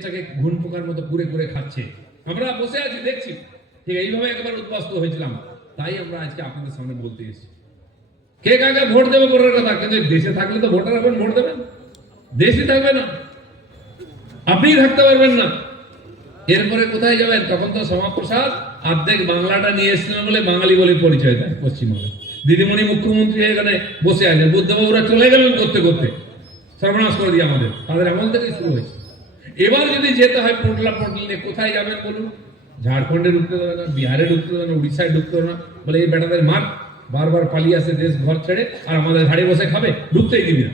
এটাকে ঘুন পোকার মতো পুরে পুরে খাচ্ছে। আমরা বসে আছি, দেখছি। ঠিক এইভাবে একবার উদ্বাস্ত হয়েছিলাম। তাই আমরা আজকে আপনাদের সামনে বলতে এসেছি। কে কাকে ভোট দেবে পরের কথা? কিন্তু দেশে থাকলে তো ভোটার এখন ভোট দেবেন? দেশই থাকবে না। আপনি থাকতে পারবেন না। এরপরে কোথায় যাবেন? তখন তো শ্যামাপ্রসাদ অর্ধেক বাংলাটা নিয়ে এসেছিলেন বলে বাঙালি বলে পরিচয় দেয় পশ্চিমবঙ্গে। দিদিমণি মুখ্যমন্ত্রী এখানে বসে আছেন। বুদ্ধবাবুরা চলে গেলেন করতে করতে। সর্বনাশ করে দিয়ে আমাদের। তাদের এমন থেকেই শুরু হয়েছে। এবার যদি যেতে হয় পোটলা পোটল নিয়ে, কোথায় যাবেন বলুন? ঝাড়খণ্ডে ঢুকতে দেবে না বিহারে ঢুকতে দেবে না উড়িষ্যায় ঢুকতে দেবে না বলে, এই বেটাদের মার, বারবার পালিয়ে আসে দেশ, ঘর ছেড়ে, আর আমাদের ঘাড়ে বসে খাবে, ঢুকতেই দিবি না।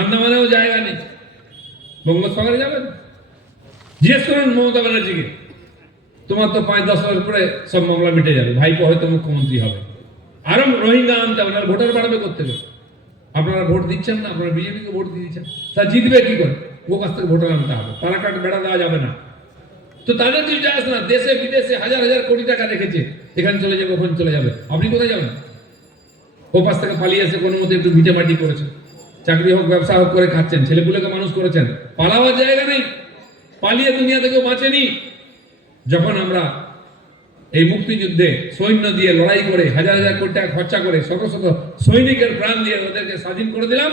আন্দামানেও জায়গা নেই। বঙ্গোপসাগরে যাবেন? জিজ্ঞেস করুন মমতা ব্যানার্জিকে। তোমার তো পাঁচ দশ বছর পরে সব মামলা মিটে যাবে, ভাইপো হয়তো মুখ্যমন্ত্রী হবে। আরও রোহিঙ্গা আনতে হবে ভোটার বাড়াবে করতে হবে আপনারা ভোট দিচ্ছেন না, আপনারা বিজেপিকে ভোট দিয়ে দিচ্ছেন। তা জিতবে কি করে? ও কাছ থেকে ভোটার আনতে হবে পালাকাট বেড়া দেওয়া যাবে না তো তাদের কিছু যায় আসে না দেশে বিদেশে হাজার হাজার কোটি টাকা রেখেছে এখানে চলে যাবে ওখানে চলে যাবে আপনি কোথায় যাবেন ও পাশ থেকে পালিয়ে এসে কোনো মতে একটু ভিটে মাটি করেছেন চাকরি হোক ব্যবসা হোক করে খাচ্ছেন ছেলেপুলেকে মানুষ করেছেন পালাবার জায়গা নেই পালিয়ে দুনিয়া থেকে বাঁচেনি যখন আমরা এই মুক্তিযুদ্ধে সৈন্য দিয়ে লড়াই করে, হাজার হাজার কোটি টাকা খরচা করে, শত শত সৈনিকের প্রাণ দিয়ে ওদেরকে স্বাধীন করে দিলাম।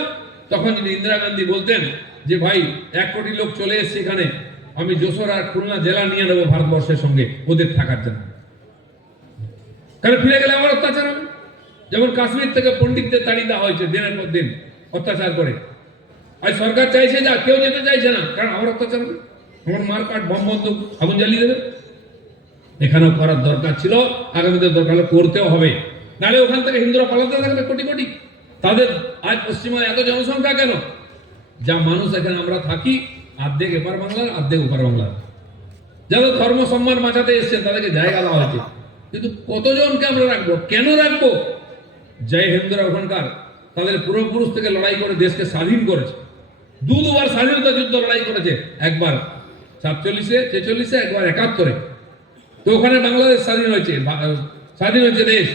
তখন যদি ইন্দিরা গান্ধী বলতেন যে ভাই, এক কোটি লোক চলে এসছে এখানে, আমি যশোর আর খুলনা জেলা নিয়ে নেব ভারতবর্ষের সঙ্গে ওদের থাকার জন্য। কারণ ফিরে গেলে আমার অত্যাচার হবে? যেমন কাশ্মীর থেকে পণ্ডিতদের তাড়িয়ে দেওয়া হয়েছে দিনের পর দিন অত্যাচার করে। আর সরকার চাইছে যা, কেউ যেতে চাইছে না, কারণ আমার অত্যাচার হবে। আমার মার কাট বম বন্দুক, আগুন জ্বালিয়ে দেবে। এখানেও করার দরকার ছিল আগামীতে দরকার করতেও হবে। নাহলে ওখান থেকে হিন্দুরা পালাতে থাকবে কোটি কোটি। তাদের আজ পশ্চিমবঙ্গে এত জনসংখ্যা কেন? যা মানুষ এখানে আমরা থাকি, অর্ধেক এপার বাংলার, অর্ধেক ওপার বাংলার। যারা ধর্ম সম্মান বাঁচাতে এসছেন তাদেরকে জায়গা দেওয়া হয়েছে কিন্তু কতজনকে আমরা রাখব? কেন রাখব? জয় হিন্দুরা ওখানকার। তাদের পূর্বপুরুষ থেকে লড়াই করে দেশকে স্বাধীন করেছে। দু দুবার স্বাধীনতা যুদ্ধ লড়াই করেছে, একবার সাতচল্লিশে, ছেচল্লিশে, একবার একাত্তরে। তো ওখানে বাংলাদেশ স্বাধীন হয়েছে স্বাধীন হয়েছে দেশ।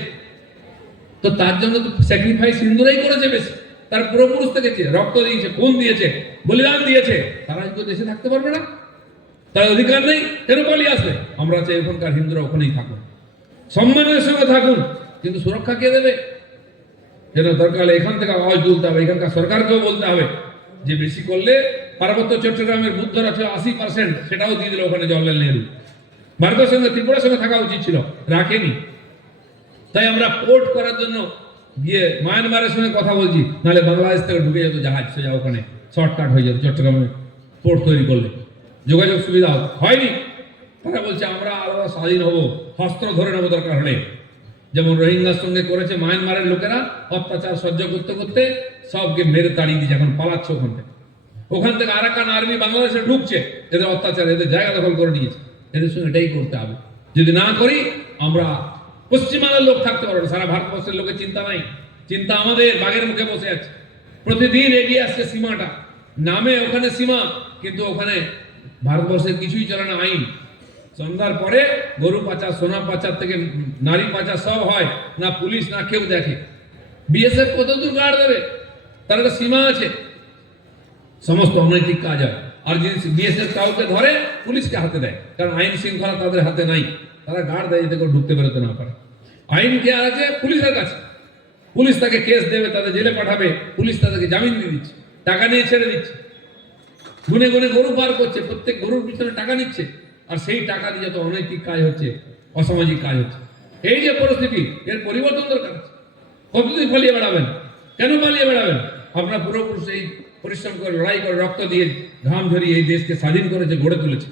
তো তার জন্য তো স্যাক্রিফাইস হিন্দুরাই করেছে বেশি। তার পূর্বপুরুষ থেকেছে রক্ত দিয়েছে, খুন দিয়েছে, বলিদান দিয়েছে, তারা তো দেশে থাকতে পারবে না। তার অধিকার নেই কেন পালিয়ে আসবে আমরা চাই ওখানকার হিন্দুরা ওখানেই থাকুন। সম্মানের সঙ্গে থাকুন, কিন্তু সুরক্ষা কে দেবে? যেন দরকার এখান থেকে আওয়াজ তুলতে হবে, এখানকার সরকারকেও বলতে হবে যে বেশি করলে পার্বত্য চট্টগ্রামের বুদ্ধরা ছিল আশি পার্সেন্ট সেটাও দিয়ে দিল ওখানে জওয়াহরলাল নেহরু। ভারতের সঙ্গে ত্রিপুরার সঙ্গে থাকা উচিত ছিল, রাখেনি। তাই আমরা পোর্ট করার জন্য গিয়ে মায়ানমারের সঙ্গে কথা বলছি, নাহলে বাংলাদেশ থেকে ঢুকে যেত জাহাজ, সোজা ওখানে শর্টকাট হয়ে যেত, চট্টগ্রামে পোর্ট তৈরি করলে। যোগাযোগ সুবিধা হয়নি। তারা বলছে, আমরা আলাদা স্বাধীন হব হস্ত্র ধরে নেব দরকার হলে। যেমন রোহিঙ্গার সঙ্গে করেছে মায়ানমারের লোকেরা, অত্যাচার সহ্য করতে করতে সবকে মেরে তাড়িয়ে দিয়েছে, এখন পালাচ্ছে ওখান থেকে। ওখান থেকে আরাকান আর্মি বাংলাদেশে ঢুকছে, এদের অত্যাচার, এদের জায়গা দখল করে নিয়েছে। এদের সঙ্গে এটাই করতে হবে। যদি না করি, আমরা পশ্চিমবাংলার লোক থাকতে পারবে সারা ভারতবর্ষের লোকের চিন্তা নাই। চিন্তা আমাদের বাঘের মুখে বসে আছে। প্রতিদিন এগিয়ে আসছে সীমাটা। নামে ওখানে সীমা, কিন্তু ওখানে ভারতবর্ষের কিছুই চলে না আইন। সন্ধ্যার পরে গরু পাচার, সোনা পাচার থেকে নারী পাচার সব হয়। না পুলিশ, না কেউ দেখে। বিএসএফ কত দূর গার্ড দেবে? তার একটা সীমা আছে। সমস্ত অনৈতিক কাজ হয়। আর যদি বিএসএফ কাউকে ধরে, পুলিশকে হাতে দেয়। কারণ আইন শৃঙ্খলা তাদের হাতে নাই। তারা গার্ড দেয় যাতে ঢুকতে বেরোতে না পারে। আইন কে আছে? পুলিশের কাছে। পুলিশ তাকে কেস দেবে, তাদের জেলে পাঠাবে, পুলিশ তাদেরকে জামিন দিয়ে দিচ্ছে, টাকা নিয়ে ছেড়ে দিচ্ছে। গুনে গুনে গরু পার করছে, প্রত্যেক গরুর পিছনে টাকা নিচ্ছে, আর সেই টাকা দিয়ে যত অনৈতিক কাজ হচ্ছে, অসামাজিক কাজ হচ্ছে। এই যে পরিস্থিতি, এর পরিবর্তন দরকার আছে। কতদিন পালিয়ে বেড়াবেন? কেন পালিয়ে বেড়াবেন? আপনার পূর্বপুরুষ এই পরিশ্রম করে, লড়াই করে, রক্ত দিয়ে ঘাম ঝরিয়ে এই দেশকে স্বাধীন করেছে, গড়ে তুলেছে।